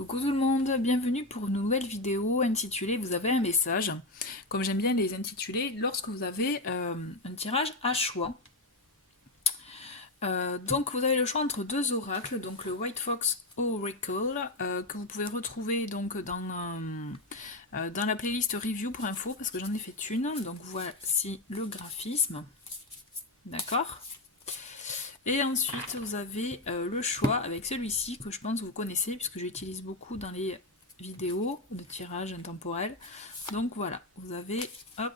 Coucou tout le monde, bienvenue pour une nouvelle vidéo intitulée Vous avez un message. Comme j'aime bien les intituler, lorsque vous avez un tirage à choix. Donc vous avez le choix entre deux oracles, donc le White Fox Oracle, que vous pouvez retrouver donc dans la playlist review pour info, parce que j'en ai fait une. Donc voici le graphisme. D'accord ? Et ensuite, vous avez le choix avec celui-ci que je pense que vous connaissez puisque j'utilise beaucoup dans les vidéos de tirage intemporel. Donc voilà, vous avez hop,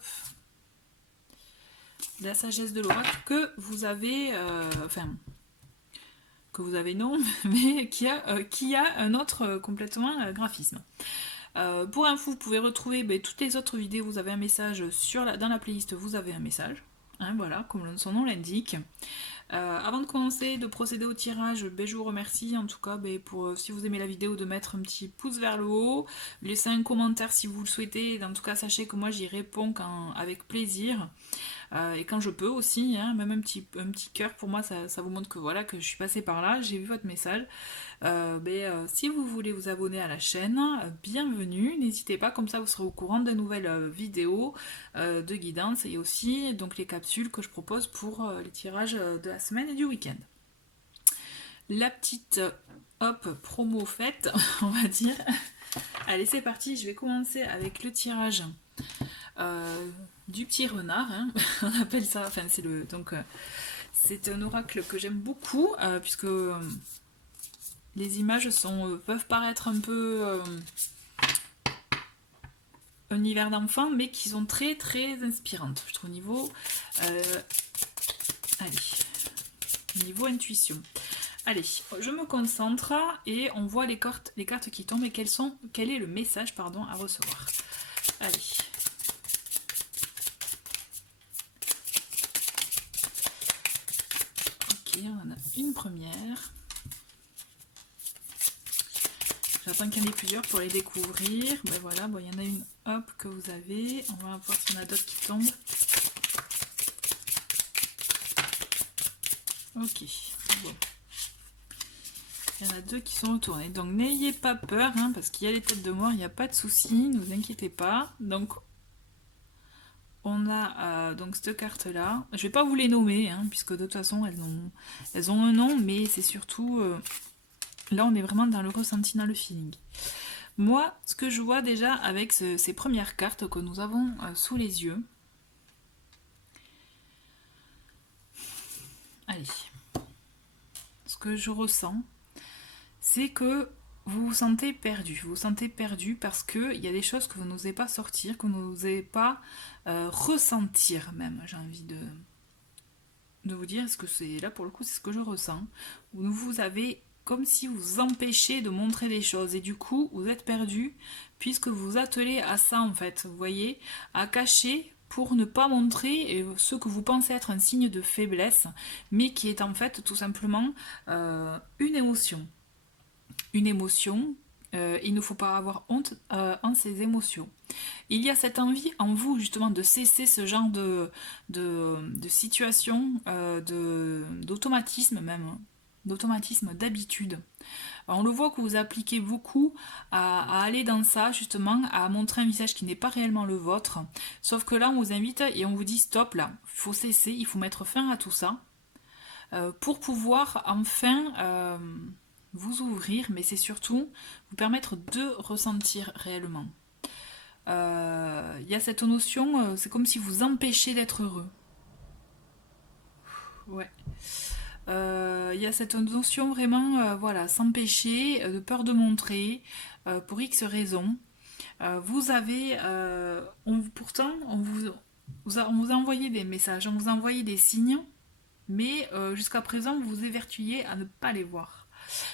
la sagesse de l'oracle que vous avez, que vous avez non, mais qui a un autre complètement graphisme. Pour info, vous pouvez retrouver toutes les autres vidéos, vous avez un message dans la playlist, vous avez un message. Hein, voilà, comme son nom l'indique. Avant de commencer, de procéder au tirage, je vous remercie en tout cas pour si vous aimez la vidéo de mettre un petit pouce vers le haut, laisser un commentaire si vous le souhaitez. En tout cas, sachez que moi j'y réponds avec plaisir et quand je peux aussi, hein, même un petit cœur pour moi, ça vous montre que voilà que je suis passée par là, j'ai vu votre message. Si vous voulez vous abonner à la chaîne, bienvenue, n'hésitez pas, comme ça vous serez au courant de nouvelles vidéos de guidance et aussi donc les capsules que je propose pour les tirages de la semaine et du week-end. La petite promo faite, on va dire. Allez, c'est parti, je vais commencer avec le tirage du petit renard, hein. On appelle ça, enfin c'est un oracle que j'aime beaucoup puisque les images peuvent paraître un peu univers d'enfant, mais qui sont très très inspirantes, je trouve, niveau intuition. Allez, je me concentre et on voit les cartes qui tombent et quel est le message à recevoir. Allez. Ok, on en a une première. J'attends qu'il y en ait plusieurs pour les découvrir. Ben voilà, il y en a une que vous avez. On va voir s'il y en a d'autres qui tombent. Ok, bon. Il y en a deux qui sont retournés. Donc n'ayez pas peur, hein, parce qu'il y a les têtes de mort, il n'y a pas de souci, ne vous inquiétez pas. Donc on a donc cette carte-là. Je ne vais pas vous les nommer, hein, puisque de toute façon elles ont un nom, mais c'est surtout... là on est vraiment dans le ressenti, dans le feeling. Moi, ce que je vois déjà avec ces premières cartes que nous avons sous les yeux... Allez. Ce que je ressens, c'est que vous vous sentez perdu. Vous vous sentez perdu parce qu'il y a des choses que vous n'osez pas sortir, que vous n'osez pas ressentir même, j'ai envie de vous dire. Est-ce que c'est là pour le coup, c'est ce que je ressens. Où vous avez comme si vous empêchez de montrer des choses et du coup vous êtes perdu puisque vous vous attelez à ça en fait, vous voyez, à cacher pour ne pas montrer ce que vous pensez être un signe de faiblesse, mais qui est en fait tout simplement une émotion. Une émotion, il ne faut pas avoir honte en ces émotions. Il y a cette envie en vous justement de cesser ce genre de situation, d'automatisme même, d'automatisme, d'habitude. On le voit que vous appliquez beaucoup à aller dans ça, justement, à montrer un visage qui n'est pas réellement le vôtre. Sauf que là, on vous invite et on vous dit stop, là, il faut cesser, il faut mettre fin à tout ça pour pouvoir enfin vous ouvrir, mais c'est surtout vous permettre de ressentir réellement. Il y a cette notion, c'est comme si vous empêchez d'être heureux. Ouais. Il y a cette notion vraiment, voilà, s'empêcher, de peur de montrer, pour X raisons. Vous avez, pourtant, on vous a envoyé des messages, on vous a envoyé des signes, mais jusqu'à présent, vous vous évertuiez à ne pas les voir.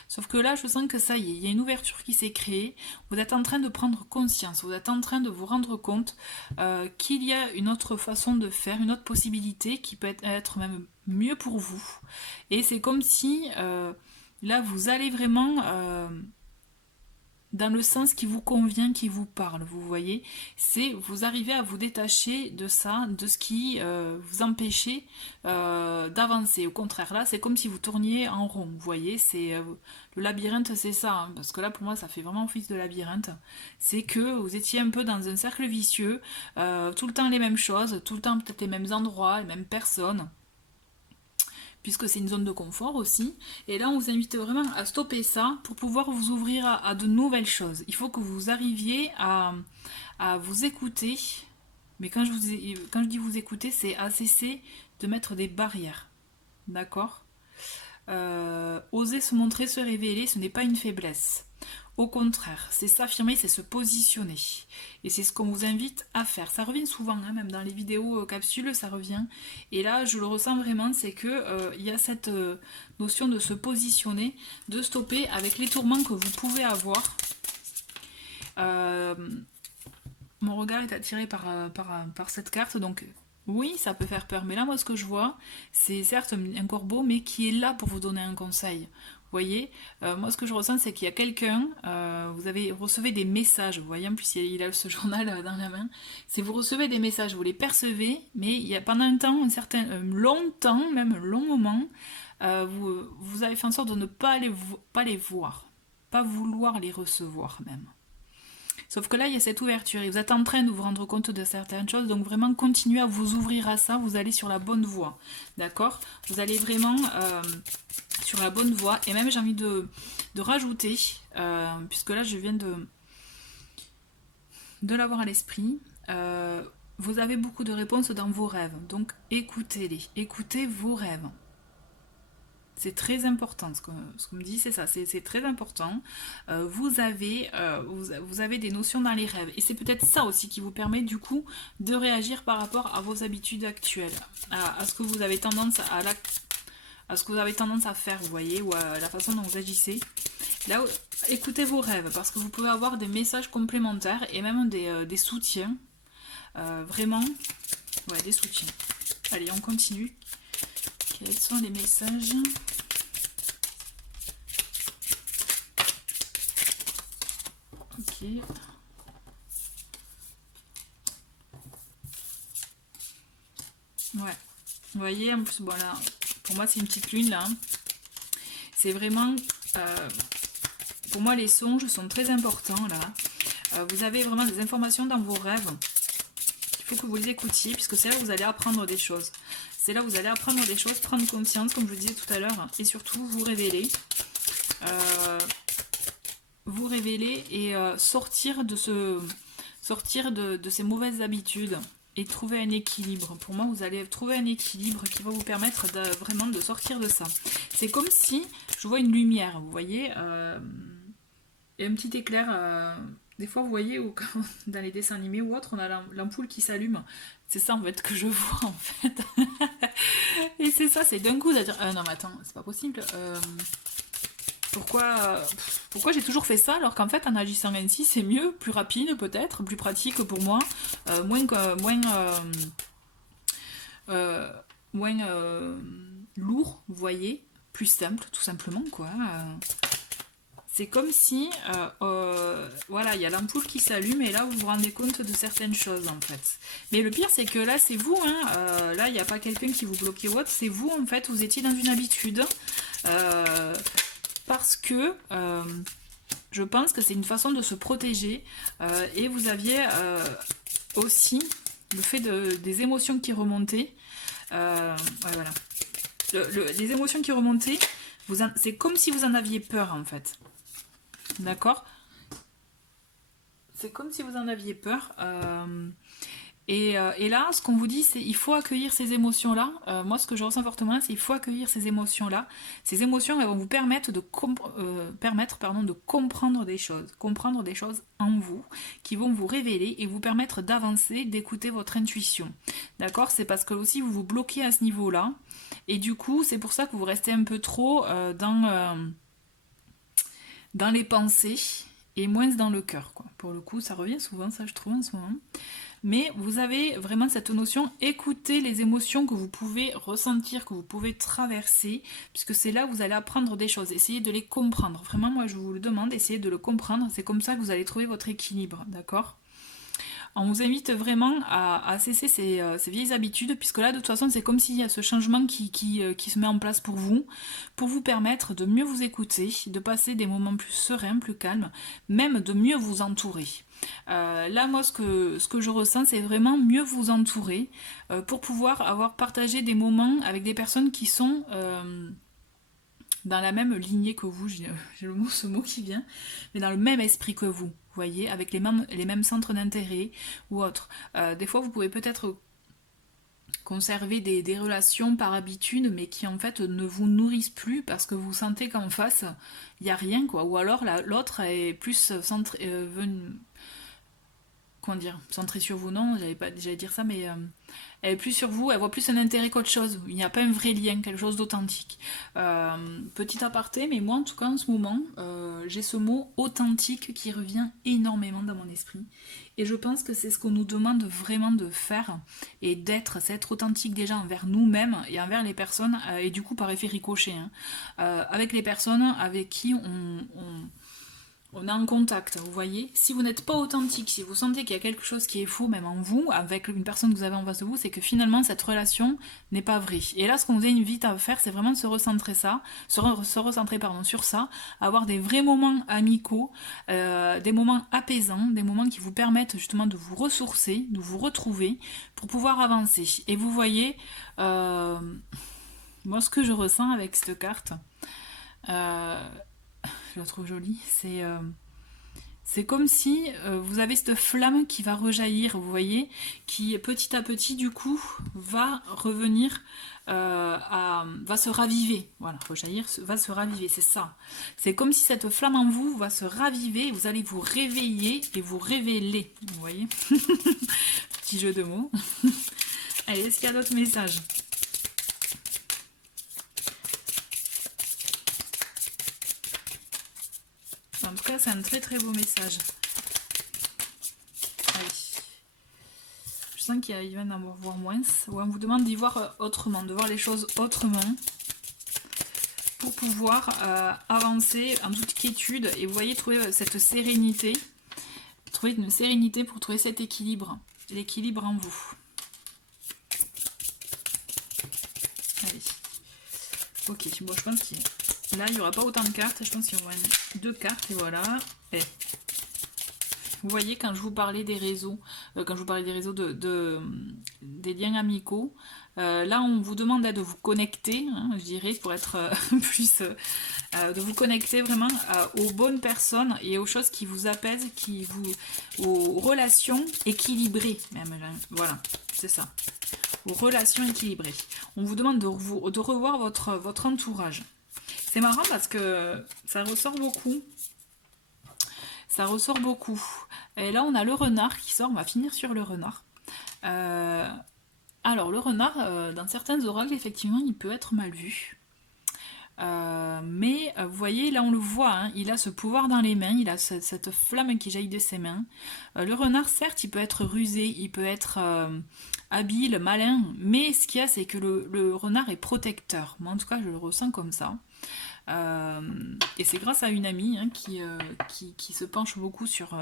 Sauf que là, je sens que ça y est, il y a une ouverture qui s'est créée. Vous êtes en train de prendre conscience, vous êtes en train de vous rendre compte qu'il y a une autre façon de faire, une autre possibilité qui peut être même mieux pour vous. Et c'est comme si là, vous allez vraiment dans le sens qui vous convient, qui vous parle, vous voyez. C'est vous arrivez à vous détacher de ça, de ce qui vous empêchait d'avancer. Au contraire, là, c'est comme si vous tourniez en rond, vous voyez. C'est le labyrinthe, c'est ça, hein, parce que là, pour moi, ça fait vraiment office de labyrinthe. C'est que vous étiez un peu dans un cercle vicieux, tout le temps les mêmes choses, tout le temps peut-être les mêmes endroits, les mêmes personnes, puisque c'est une zone de confort aussi. Et là, on vous invite vraiment à stopper ça pour pouvoir vous ouvrir à de nouvelles choses. Il faut que vous arriviez à vous écouter. Mais quand je dis vous écouter, c'est à cesser de mettre des barrières. D'accord. Oser se montrer, se révéler, ce n'est pas une faiblesse. Au contraire, c'est s'affirmer, c'est se positionner. Et c'est ce qu'on vous invite à faire. Ça revient souvent, hein, même dans les vidéos capsules, ça revient. Et là, je le ressens vraiment, c'est que il y a cette notion de se positionner, de stopper avec les tourments que vous pouvez avoir. Mon regard est attiré par cette carte, donc oui, ça peut faire peur. Mais là, moi, ce que je vois, c'est certes un corbeau, mais qui est là pour vous donner un conseil. Vous voyez, moi ce que je ressens, c'est qu'il y a quelqu'un, recevez des messages, vous voyez, en plus il a ce journal dans la main, c'est vous recevez des messages, vous les percevez, mais il y a pendant un temps, longtemps, même un long moment, vous avez fait en sorte de ne pas les voir, pas vouloir les recevoir même. Sauf que là, il y a cette ouverture et vous êtes en train de vous rendre compte de certaines choses, donc vraiment continuez à vous ouvrir à ça, vous allez sur la bonne voie, d'accord? Vous allez vraiment sur la bonne voie, et même j'ai envie de rajouter, puisque là je viens de l'avoir à l'esprit, vous avez beaucoup de réponses dans vos rêves, donc écoutez-les, écoutez vos rêves. C'est très important, ce qu'on me dit, c'est ça, c'est très important. Vous avez des notions dans les rêves. Et c'est peut-être ça aussi qui vous permet du coup de réagir par rapport à vos habitudes actuelles, à ce que vous avez tendance à faire, vous voyez, ou à la façon dont vous agissez. Là, écoutez vos rêves, parce que vous pouvez avoir des messages complémentaires et même des soutiens. Vraiment, ouais, des soutiens. Allez, on continue. Quels sont les messages ? Ok. Ouais. Vous voyez, en plus, voilà. Pour moi, c'est une petite lune là. C'est vraiment. Pour moi, les songes sont très importants là. Vous avez vraiment des informations dans vos rêves. Il faut que vous les écoutiez, puisque c'est là où vous allez apprendre des choses. C'est là où vous allez apprendre des choses, prendre conscience, comme je vous disais tout à l'heure, et surtout vous révéler. Vous révéler et sortir de ces mauvaises habitudes et trouver un équilibre. Pour moi, vous allez trouver un équilibre qui va vous permettre vraiment de sortir de ça. C'est comme si je vois une lumière, vous voyez, et un petit éclair. Des fois, vous voyez, dans les dessins animés ou autres, on a l'ampoule qui s'allume. C'est ça, en fait, que je vois, en fait. Et c'est ça, c'est d'un coup de dire non, mais attends, c'est pas possible. Pourquoi j'ai toujours fait ça alors qu'en fait, en agissant ainsi, c'est mieux, plus rapide peut-être, plus pratique pour moi, moins lourd, vous voyez, plus simple, tout simplement, quoi. C'est comme si, voilà, il y a l'ampoule qui s'allume et là vous vous rendez compte de certaines choses en fait. Mais le pire c'est que là c'est vous, hein, là il n'y a pas quelqu'un qui vous bloquait ou autre, c'est vous en fait, vous étiez dans une habitude parce que je pense que c'est une façon de se protéger et vous aviez aussi le fait des émotions qui remontaient, ouais, voilà, les émotions qui remontaient, c'est comme si vous en aviez peur en fait. D'accord ? C'est comme si vous en aviez peur. Et là, ce qu'on vous dit, c'est il faut accueillir ces émotions-là. Moi, ce que je ressens fortement, c'est il faut accueillir ces émotions-là. Ces émotions, elles vont vous permettre de comprendre des choses en vous, qui vont vous révéler et vous permettre d'avancer, d'écouter votre intuition. D'accord ? C'est parce que aussi vous vous bloquez à ce niveau-là. Et du coup, c'est pour ça que vous restez un peu trop dans les pensées et moins dans le cœur, quoi. Pour le coup, ça revient souvent, ça je trouve en ce moment. Mais vous avez vraiment cette notion, écoutez les émotions que vous pouvez ressentir, que vous pouvez traverser, puisque c'est là où vous allez apprendre des choses, essayez de les comprendre. Vraiment, moi je vous le demande, essayez de le comprendre, c'est comme ça que vous allez trouver votre équilibre, d'accord? On vous invite vraiment à cesser ces vieilles habitudes, puisque là, de toute façon, c'est comme s'il y a ce changement qui se met en place pour vous permettre de mieux vous écouter, de passer des moments plus sereins, plus calmes, même de mieux vous entourer. Là, moi, ce que je ressens, c'est vraiment mieux vous entourer pour pouvoir avoir partagé des moments avec des personnes qui sont dans la même lignée que vous, j'ai ce mot qui vient, mais dans le même esprit que vous, voyez, avec les mêmes centres d'intérêt ou autres. Des fois, vous pouvez peut-être conserver des relations par habitude, mais qui en fait ne vous nourrissent plus parce que vous sentez qu'en face, il n'y a rien, quoi. Ou alors l'autre est plus centré, comment dire, centrée sur vous, non, j'allais dire ça, mais elle est plus sur vous, elle voit plus un intérêt qu'autre chose. Il n'y a pas un vrai lien, quelque chose d'authentique. Petit aparté, mais moi en tout cas en ce moment, j'ai ce mot authentique qui revient énormément dans mon esprit. Et je pense que c'est ce qu'on nous demande vraiment de faire et d'être, c'est être authentique déjà envers nous-mêmes et envers les personnes, et du coup par effet ricochet, hein, avec les personnes avec qui on est en contact, vous voyez. Si vous n'êtes pas authentique, si vous sentez qu'il y a quelque chose qui est faux, même en vous, avec une personne que vous avez en face de vous, c'est que finalement cette relation n'est pas vraie. Et là, ce qu'on vous invite à faire, c'est vraiment de se recentrer sur ça, avoir des vrais moments amicaux, des moments apaisants, des moments qui vous permettent justement de vous ressourcer, de vous retrouver, pour pouvoir avancer. Et vous voyez, moi ce que je ressens avec cette carte, je la trouve jolie, c'est comme si vous avez cette flamme qui va rejaillir, vous voyez, qui petit à petit du coup va revenir, va se raviver. Voilà, rejaillir, va se raviver, c'est ça. C'est comme si cette flamme en vous va se raviver, vous allez vous réveiller et vous révéler, vous voyez. Petit jeu de mots. Allez, est-ce qu'il y a d'autres messages ? En tout cas, c'est un très très beau message. Allez. Je sens qu'il va y en avoir moins. Ouais, on vous demande d'y voir autrement, de voir les choses autrement pour pouvoir avancer en toute quiétude et vous voyez, trouver cette sérénité. Trouver une sérénité pour trouver cet équilibre. L'équilibre en vous. Allez. Ok, bon, je pense qu'il y a... Là, il n'y aura pas autant de cartes. Je pense qu'il y aura 2 cartes et voilà. Et vous voyez, quand je vous parlais des réseaux, des liens amicaux, là, on vous demande de vous connecter, hein, je dirais, pour être plus... de vous connecter vraiment aux bonnes personnes et aux choses qui vous apaisent, aux relations équilibrées, même. Là. Voilà, c'est ça. Aux relations équilibrées. On vous demande de revoir votre entourage. C'est marrant parce que ça ressort beaucoup. Ça ressort beaucoup. Et là, on a le renard qui sort. On va finir sur le renard. Alors, le renard, dans certains oracles, effectivement, il peut être mal vu. Mais vous voyez, là on le voit, hein, il a ce pouvoir dans les mains, il a cette flamme qui jaillit de ses mains. Le renard, certes, il peut être rusé, il peut être habile, malin, mais ce qu'il y a, c'est que le renard est protecteur. Moi, en tout cas, je le ressens comme ça. Et c'est grâce à une amie, hein, qui se penche beaucoup sur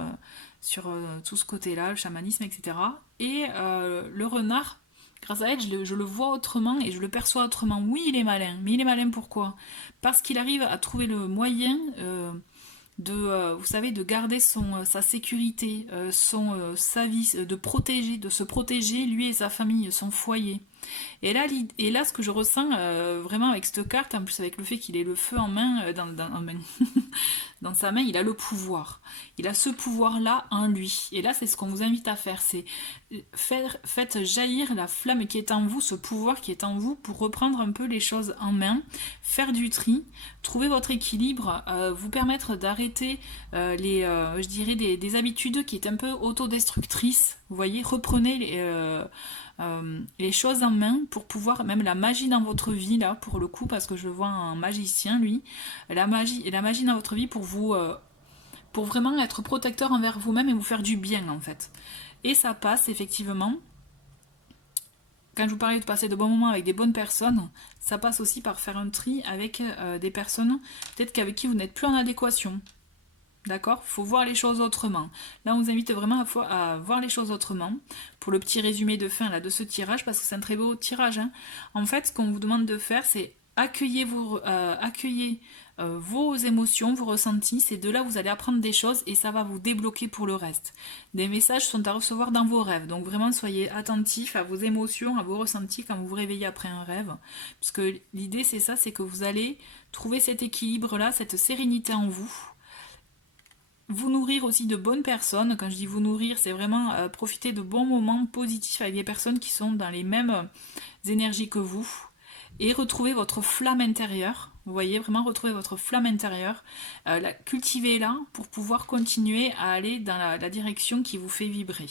tout ce côté-là, le chamanisme, etc. Et le renard, grâce à elle, je le vois autrement et je le perçois autrement. Oui, il est malin, mais il est malin pourquoi ? Parce qu'il arrive à trouver le moyen vous savez, de garder sa sécurité, sa vie, de se protéger, lui et sa famille, son foyer. Et là, ce que je ressens vraiment avec cette carte, en plus avec le fait qu'il ait le feu en main, dans sa main, il a le pouvoir. Il a ce pouvoir-là en lui. Et là, c'est ce qu'on vous invite à faire, c'est faites jaillir la flamme qui est en vous, ce pouvoir qui est en vous, pour reprendre un peu les choses en main, faire du tri, trouver votre équilibre, vous permettre d'arrêter je dirais, des habitudes qui est un peu autodestructrices. Vous voyez, reprenez les choses en main pour pouvoir, même la magie dans votre vie, là, pour le coup, parce que je vois un magicien, lui, la magie dans votre vie pour pour vraiment être protecteur envers vous-même et vous faire du bien en fait. Et ça passe effectivement, quand je vous parlais de passer de bons moments avec des bonnes personnes, ça passe aussi par faire un tri avec des personnes peut-être qu'avec qui vous n'êtes plus en adéquation. D'accord? Il faut voir les choses autrement. Là, on vous invite vraiment à voir les choses autrement. Pour le petit résumé de fin là, de ce tirage, parce que c'est un très beau tirage. Hein. En fait, ce qu'on vous demande de faire, c'est accueillir vos émotions, vos ressentis. C'est de là que vous allez apprendre des choses et ça va vous débloquer pour le reste. Des messages sont à recevoir dans vos rêves. Donc vraiment, soyez attentifs à vos émotions, à vos ressentis quand vous vous réveillez après un rêve. Parce que l'idée, c'est ça, c'est que vous allez trouver cet équilibre-là, cette sérénité en vous. Vous nourrir aussi de bonnes personnes. Quand je dis vous nourrir, c'est vraiment profiter de bons moments positifs avec des personnes qui sont dans les mêmes énergies que vous. Et retrouver votre flamme intérieure. Vous voyez, vraiment retrouver votre flamme intérieure. Cultivez-la pour pouvoir continuer à aller dans la direction qui vous fait vibrer.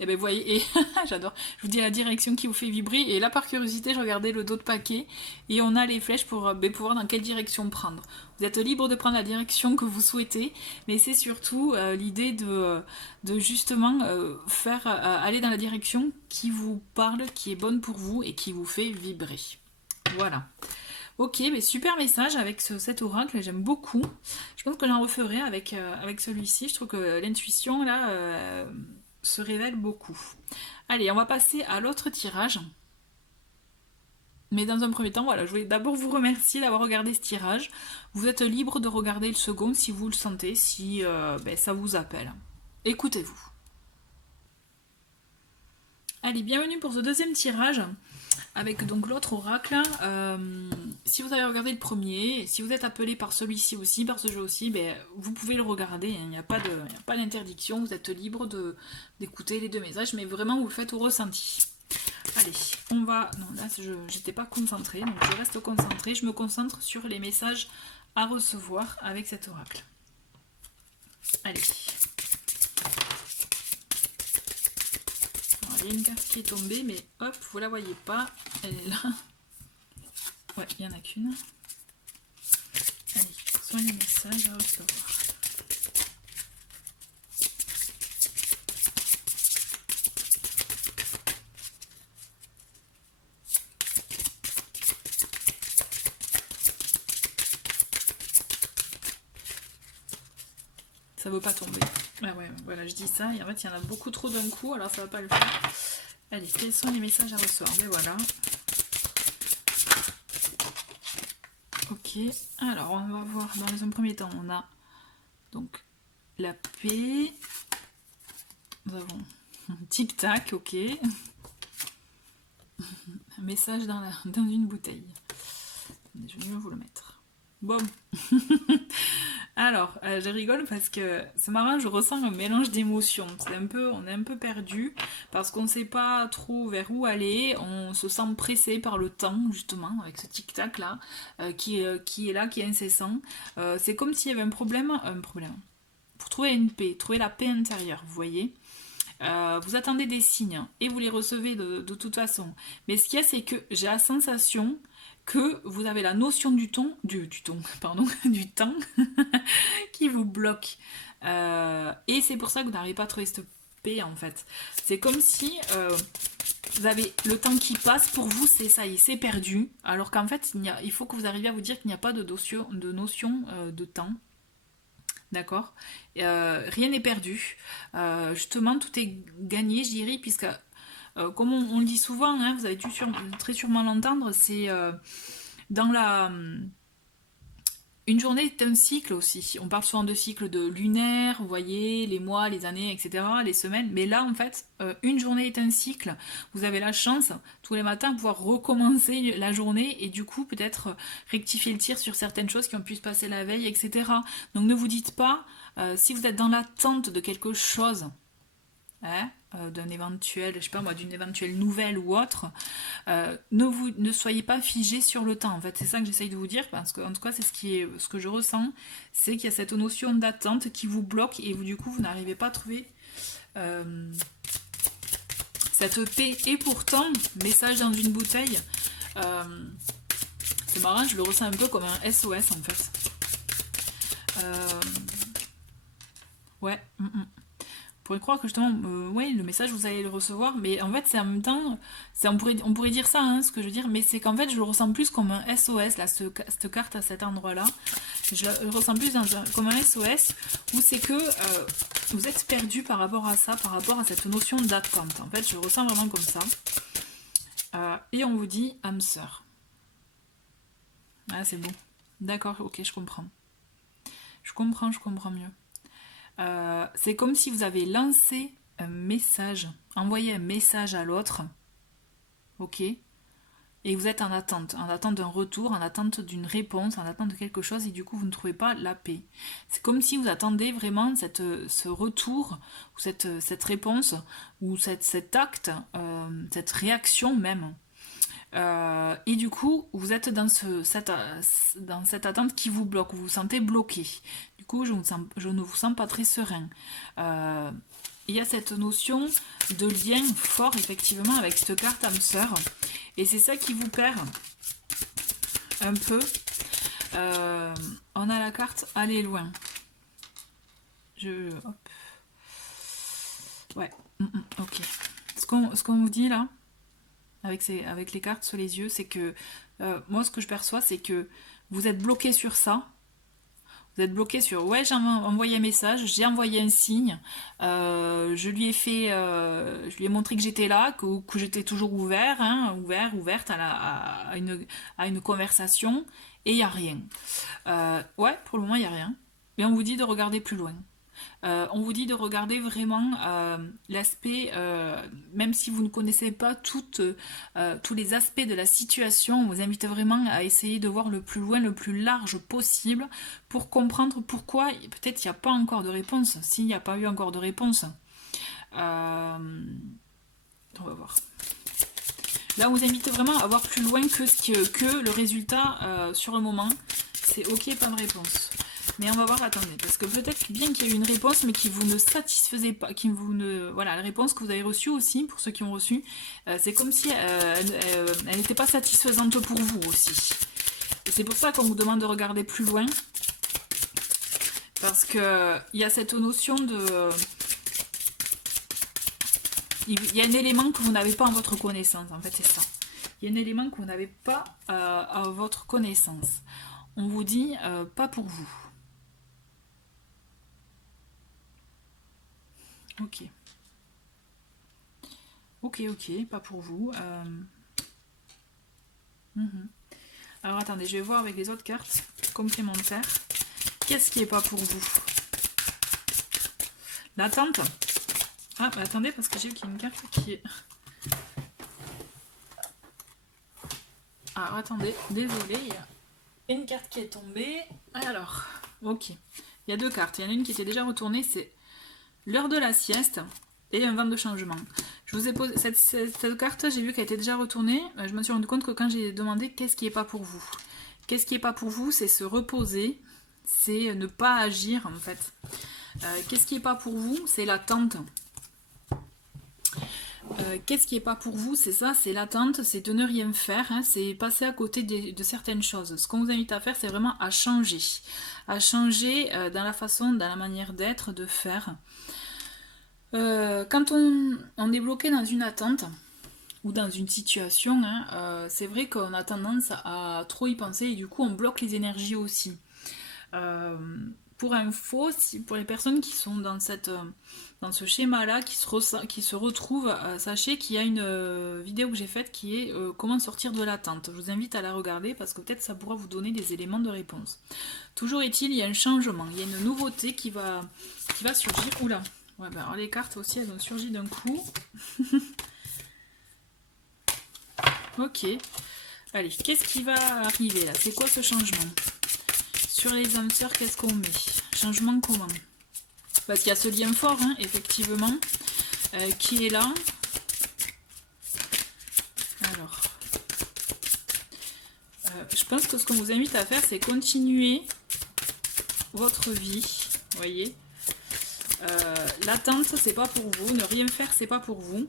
Et bien vous voyez, et j'adore, je vous dis la direction qui vous fait vibrer, et là par curiosité je regardais le dos de paquet, et on a les flèches pour voir dans quelle direction prendre. Vous êtes libre de prendre la direction que vous souhaitez, mais c'est surtout l'idée de justement faire aller dans la direction qui vous parle, qui est bonne pour vous, et qui vous fait vibrer. Voilà. Ok, mais super message avec cet oracle, j'aime beaucoup. Je pense que j'en referai avec celui-ci, je trouve que l'intuition là... se révèle beaucoup. Allez, on va passer à l'autre tirage. Mais dans un premier temps, voilà, je voulais d'abord vous remercier d'avoir regardé ce tirage. Vous êtes libre de regarder le second si vous le sentez, si ça vous appelle. Écoutez-vous. Allez, bienvenue pour ce deuxième tirage. Avec donc l'autre oracle. Si vous avez regardé le premier, si vous êtes appelé par celui-ci aussi, par ce jeu aussi, vous pouvez le regarder, il n'y a pas d'interdiction, vous êtes libre d'écouter les deux messages, mais vraiment vous le faites au ressenti. Allez, on va... Non, là j'étais pas concentrée, donc je reste concentrée, je me concentre sur les messages à recevoir avec cet oracle. Allez. Il y a une carte qui est tombée, mais hop, vous la voyez pas, elle est là. Ouais, il n'y en a qu'une. Allez, ce sont les messages à recevoir. Ça veut pas tomber. Ah ouais, voilà, je dis ça, et en fait il y en a beaucoup trop d'un coup, alors ça va pas le faire. Allez, quels sont les messages à recevoir? Mais voilà. Ok, alors on va voir, dans un premier temps, on a donc la paix. Nous avons tic-tac, ok. Un message dans une bouteille. Je vais vous le mettre. Bon. Alors, je rigole parce que c'est marrant, je ressens un mélange d'émotions. On est un peu perdu parce qu'on ne sait pas trop vers où aller. On se sent pressé par le temps, justement, avec ce tic-tac là, qui est là, qui est incessant. C'est comme s'il y avait un problème. Pour trouver une paix, trouver la paix intérieure, vous voyez. Vous attendez des signes et vous les recevez de toute façon. Mais ce qu'il y a, c'est que j'ai la sensation que vous avez la notion du temps qui vous bloque. Et c'est pour ça que vous n'arrivez pas à trouver cette paix en fait. C'est comme si vous avez le temps qui passe, pour vous c'est ça y est, c'est perdu. Alors qu'en fait, il faut que vous arriviez à vous dire qu'il n'y a pas de notion de temps. D'accord? Rien n'est perdu. Justement, tout est gagné, je dirais, puisque comme on le dit souvent, hein, vous avez dû très sûrement l'entendre, c'est dans la... Une journée est un cycle aussi. On parle souvent de cycle de lunaire, vous voyez, les mois, les années, etc., les semaines. Mais là, en fait, une journée est un cycle. Vous avez la chance, tous les matins, de pouvoir recommencer la journée et du coup, peut-être rectifier le tir sur certaines choses qui ont pu se passer la veille, etc. Donc ne vous dites pas, si vous êtes dans l'attente de quelque chose, hein, d'un éventuel, je sais pas moi, d'une éventuelle nouvelle ou autre, ne soyez pas figé sur le temps. En fait, c'est ça que j'essaye de vous dire, parce que en tout cas, c'est ce que je ressens, c'est qu'il y a cette notion d'attente qui vous bloque et vous, du coup, vous n'arrivez pas à trouver cette paix. Et pourtant, message dans une bouteille, c'est marrant, je le ressens un peu comme un SOS en fait. Ouais. On pourrait croire que justement, ouais, le message, vous allez le recevoir, mais en fait, c'est en même temps, on pourrait dire ça, hein, ce que je veux dire, mais c'est qu'en fait, je le ressens plus comme un SOS, là, cette carte à cet endroit-là. Je le ressens plus comme un SOS, où c'est que vous êtes perdu par rapport à ça, par rapport à cette notion d'attente. En fait, je le ressens vraiment comme ça. Et on vous dit âme sœur. Ah, c'est bon. D'accord, ok, je comprends. Je comprends mieux. C'est comme si vous avez lancé un message, envoyé un message à l'autre, ok, et vous êtes en attente d'un retour, en attente d'une réponse, en attente de quelque chose, et du coup vous ne trouvez pas la paix. C'est comme si vous attendez vraiment ce retour, ou cette réponse, ou cet acte, cette réaction même. Et du coup, vous êtes dans cette attente qui vous bloque, vous vous sentez bloqué. Du coup, je ne vous sens pas très serein. Il y a cette notion de lien fort, effectivement, avec cette carte âme sœur. Et c'est ça qui vous perd un peu. On a la carte aller loin. Hop. Ouais, ok. Ce qu'on vous dit là, avec les cartes sous les yeux, c'est que moi ce que je perçois, c'est que vous êtes bloqué sur ça. Vous êtes bloqué sur ouais, j'ai envoyé un message, j'ai envoyé un signe, je lui ai montré que j'étais là, que j'étais toujours ouverte à une conversation, et il n'y a rien. Ouais, pour le moment il n'y a rien. Mais on vous dit de regarder plus loin. On vous dit de regarder vraiment l'aspect, même si vous ne connaissez pas tous les aspects de la situation, on vous invite vraiment à essayer de voir le plus loin, le plus large possible pour comprendre pourquoi peut-être il n'y a pas encore de réponse. S'il n'y a pas eu encore de réponse, on va voir. Là, on vous invite vraiment à voir plus loin que le résultat sur le moment. C'est ok, pas de réponse. Mais on va voir, attendez, parce que peut-être bien qu'il y ait eu une réponse, mais qui vous ne satisfaisait pas, voilà, la réponse que vous avez reçue aussi, pour ceux qui ont reçu, c'est comme si elle n'était pas satisfaisante pour vous aussi. Et c'est pour ça qu'on vous demande de regarder plus loin, parce que il y a cette notion de... il y a un élément que vous n'avez pas en votre connaissance, en fait, c'est ça. Il y a un élément que vous n'avez pas à votre connaissance. On vous dit pas pour vous. Ok. Ok, pas pour vous. Alors attendez, je vais voir avec les autres cartes complémentaires. Qu'est-ce qui est pas pour vous? L'attente. Ah, bah attendez, parce que j'ai vu qu'il y a une carte qui est... Alors attendez, désolé, il y a une carte qui est tombée. Alors, ok. Il y a deux cartes. Il y en a une qui était déjà retournée, c'est l'heure de la sieste et un vent de changement. Je vous ai posé cette carte, j'ai vu qu'elle était déjà retournée. Je me suis rendu compte que quand j'ai demandé qu'est-ce qui est pas pour vous, qu'est-ce qui est pas pour vous, c'est se reposer, c'est ne pas agir en fait. Qu'est-ce qui est pas pour vous, c'est l'attente. Qu'est-ce qui est pas pour vous, c'est ça, c'est l'attente, c'est de ne rien faire, hein, c'est passer à côté de certaines choses. Ce qu'on vous invite à faire, c'est vraiment à changer dans la façon, dans la manière d'être, de faire. Quand on est bloqué dans une attente ou dans une situation, hein, c'est vrai qu'on a tendance à trop y penser et du coup on bloque les énergies aussi. Pour info, pour les personnes qui sont dans ce schéma-là, qui se retrouvent, sachez qu'il y a une vidéo que j'ai faite qui est comment sortir de l'attente. Je vous invite à la regarder parce que peut-être ça pourra vous donner des éléments de réponse. Toujours est-il, il y a un changement, il y a une nouveauté qui va surgir. Oula! Ouais, bah alors les cartes aussi, elles ont surgi d'un coup. Ok. Allez, qu'est-ce qui va arriver là? C'est quoi ce changement? Sur les âmes sœurs, qu'est-ce qu'on met? Changement comment? Parce qu'il y a ce lien fort, hein, effectivement, qui est là. Alors, je pense que ce qu'on vous invite à faire, c'est continuer votre vie, vous voyez. L'attente, c'est pas pour vous. Ne rien faire, c'est pas pour vous.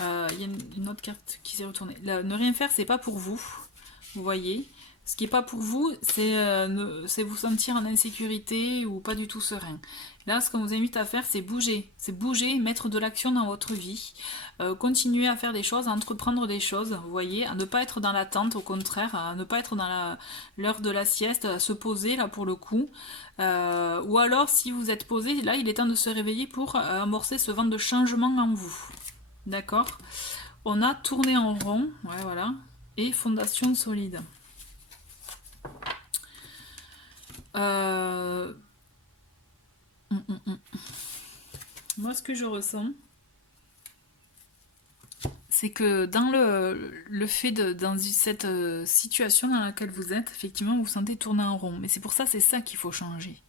Il y a une autre carte qui s'est retournée. Ne rien faire, c'est pas pour vous. Vous voyez. Ce qui n'est pas pour vous, c'est vous sentir en insécurité ou pas du tout serein. Là, ce qu'on vous invite à faire, c'est bouger. C'est bouger, mettre de l'action dans votre vie. Continuer à faire des choses, à entreprendre des choses, vous voyez, à ne pas être dans l'attente, au contraire, à ne pas être dans l'heure de la sieste, à se poser, là, pour le coup. Ou alors, si vous êtes posé, là, il est temps de se réveiller pour amorcer ce vent de changement en vous. D'accord? On a tourné en rond, ouais, voilà, et fondation solide. Moi, ce que je ressens, c'est que dans le fait dans cette situation dans laquelle vous êtes, effectivement, vous vous sentez tourner en rond. Mais c'est pour ça, c'est ça qu'il faut changer.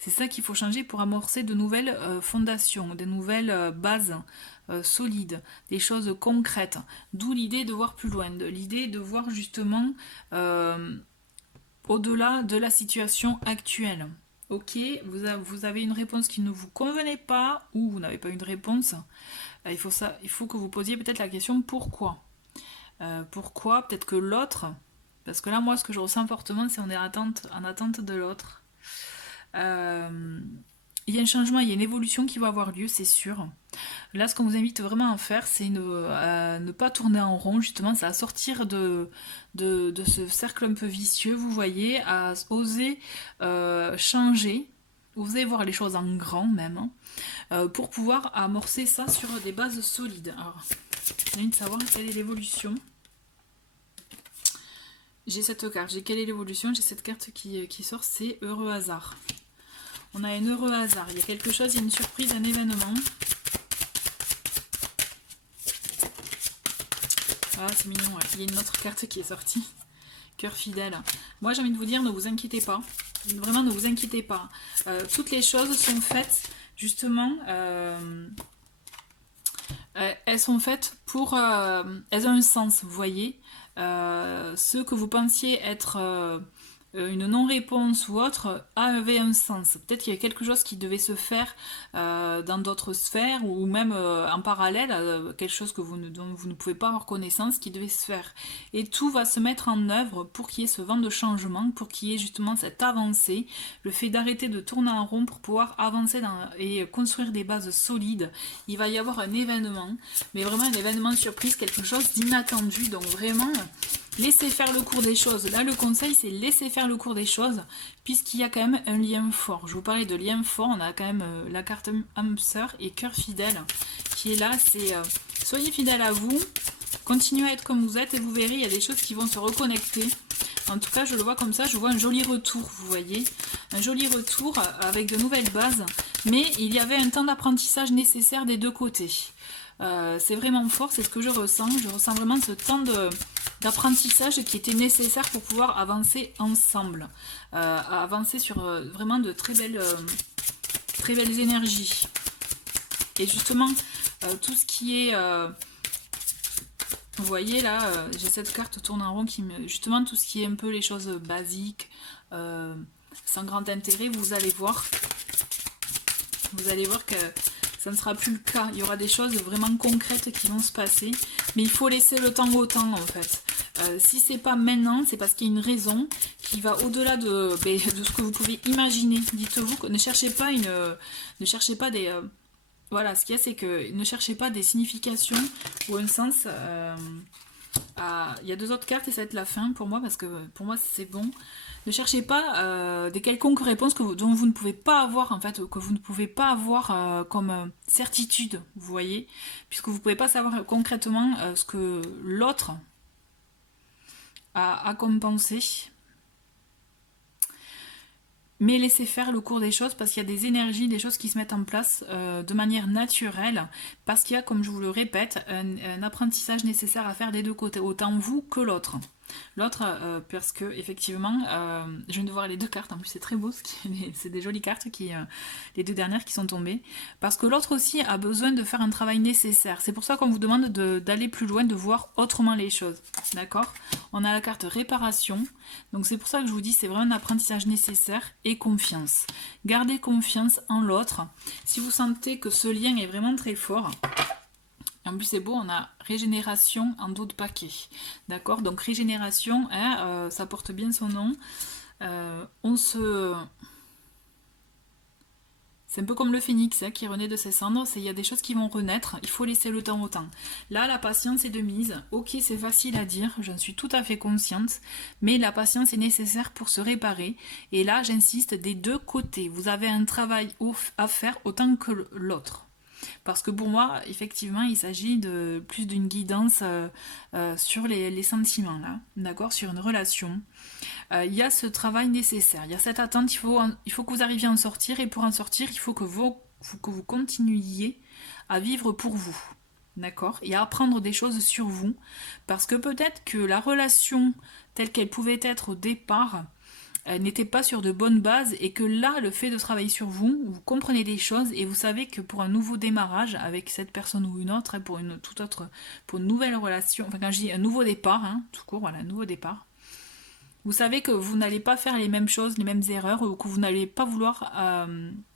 C'est ça qu'il faut changer pour amorcer de nouvelles fondations, de nouvelles bases solides, des choses concrètes. D'où l'idée de voir plus loin, l'idée de voir justement au-delà de la situation actuelle. Ok, vous avez une réponse qui ne vous convenait pas ou vous n'avez pas une réponse. Il faut que vous posiez peut-être la question pourquoi. Pourquoi peut-être que l'autre, parce que là moi ce que je ressens fortement c'est on est en attente de l'autre. Il y a un changement, il y a une évolution qui va avoir lieu, c'est sûr. Là, ce qu'on vous invite vraiment à faire, c'est ne pas tourner en rond, justement, c'est à sortir de ce cercle un peu vicieux, vous voyez, à oser changer, oser voir les choses en grand même, pour pouvoir amorcer ça sur des bases solides. Alors, j'ai envie de savoir quelle est l'évolution. J'ai cette carte, quelle est l'évolution? J'ai cette carte qui sort, c'est heureux hasard. On a un heureux hasard, il y a quelque chose, il y a une surprise, un événement. Ah, c'est mignon, ouais. Il y a une autre carte qui est sortie. Cœur fidèle. Moi, j'ai envie de vous dire, ne vous inquiétez pas. Vraiment, ne vous inquiétez pas. Toutes les choses sont faites, justement... elles sont faites pour... elles ont un sens, vous voyez. Ce que vous pensiez être... une non-réponse ou autre avait un sens. Peut-être qu'il y a quelque chose qui devait se faire dans d'autres sphères ou même en parallèle, quelque chose dont vous ne pouvez pas avoir connaissance qui devait se faire. Et tout va se mettre en œuvre pour qu'il y ait ce vent de changement, pour qu'il y ait justement cette avancée, le fait d'arrêter de tourner en rond pour pouvoir avancer et construire des bases solides. Il va y avoir un événement, mais vraiment un événement surprise, quelque chose d'inattendu, donc vraiment... Laissez faire le cours des choses. Là, le conseil, c'est laisser faire le cours des choses, puisqu'il y a quand même un lien fort. Je vous parlais de lien fort, on a quand même la carte âme sœur et cœur fidèle qui est là. C'est soyez fidèle à vous, continuez à être comme vous êtes et vous verrez, il y a des choses qui vont se reconnecter. En tout cas, je le vois comme ça, je vois un joli retour, vous voyez. Un joli retour avec de nouvelles bases, mais il y avait un temps d'apprentissage nécessaire des deux côtés. C'est vraiment fort, c'est ce que je ressens. Je ressens vraiment ce temps d'apprentissage qui était nécessaire pour pouvoir avancer ensemble. Avancer sur vraiment de très belles énergies. Et justement, tout ce qui est... vous voyez là, j'ai cette carte tourne en rond qui me... Justement, tout ce qui est un peu les choses basiques, sans grand intérêt, vous allez voir. Vous allez voir que... ça ne sera plus le cas. Il y aura des choses vraiment concrètes qui vont se passer. Mais il faut laisser le temps au temps, en fait. Si c'est pas maintenant, c'est parce qu'il y a une raison qui va au-delà de ce que vous pouvez imaginer. Dites-vous que ne cherchez pas des... voilà, ce qu'il y a, c'est que ne cherchez pas des significations ou un sens. Il y a deux autres cartes et ça va être la fin pour moi, parce que pour moi, c'est bon. Ne cherchez pas des quelconques réponses dont vous ne pouvez pas avoir, en fait, que vous ne pouvez pas avoir comme certitude, vous voyez, puisque vous ne pouvez pas savoir concrètement ce que l'autre a comme pensée. Mais laissez faire le cours des choses, parce qu'il y a des énergies, des choses qui se mettent en place de manière naturelle, parce qu'il y a, comme je vous le répète, un apprentissage nécessaire à faire des deux côtés, autant vous que l'autre. L'autre, parce que effectivement, je viens de voir les deux cartes, en plus c'est très beau, c'est des jolies cartes, les deux dernières qui sont tombées, parce que l'autre aussi a besoin de faire un travail nécessaire. C'est pour ça qu'on vous demande d'aller plus loin, de voir autrement les choses, d'accord? On a la carte réparation, donc c'est pour ça que je vous dis c'est vraiment un apprentissage nécessaire, et confiance. Gardez confiance en l'autre. Si vous sentez que ce lien est vraiment très fort, En plus c'est beau, on a régénération en dos de paquet. D'accord? Donc régénération, hein, ça porte bien son nom. On se... C'est un peu comme le phénix hein, qui renaît de ses cendres, il y a des choses qui vont renaître, il faut laisser le temps au temps. Là, la patience est de mise. Ok, c'est facile à dire, j'en suis tout à fait consciente, mais la patience est nécessaire pour se réparer. Et là, j'insiste, des deux côtés, vous avez un travail à faire autant que l'autre. Parce que pour moi, effectivement, il s'agit de plus d'une guidance sur les sentiments, là, d'accord, sur une relation. Il y a ce travail nécessaire, il y a cette attente, il faut que vous arriviez à en sortir, et pour en sortir, il faut que vous continuiez à vivre pour vous, d'accord, et à apprendre des choses sur vous, parce que peut-être que la relation telle qu'elle pouvait être au départ n'était pas sur de bonnes bases et que là, le fait de travailler sur vous, vous comprenez des choses et vous savez que pour un nouveau démarrage avec cette personne ou une autre, pour une toute autre, pour une nouvelle relation, enfin quand je dis un nouveau départ, hein, tout court, voilà, un nouveau départ, vous savez que vous n'allez pas faire les mêmes choses, les mêmes erreurs, ou que vous n'allez pas vouloir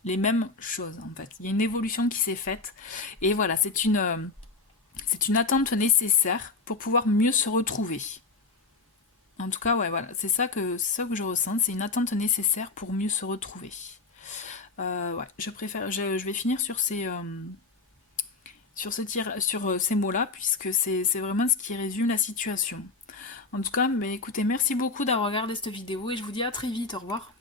les mêmes choses en fait. Il y a une évolution qui s'est faite et voilà, c'est une attente nécessaire pour pouvoir mieux se retrouver. En tout cas, ouais, voilà, c'est ça que je ressens. C'est une attente nécessaire pour mieux se retrouver. Ouais, je vais finir sur ces mots-là, puisque c'est vraiment ce qui résume la situation. En tout cas, mais écoutez, merci beaucoup d'avoir regardé cette vidéo et je vous dis à très vite. Au revoir.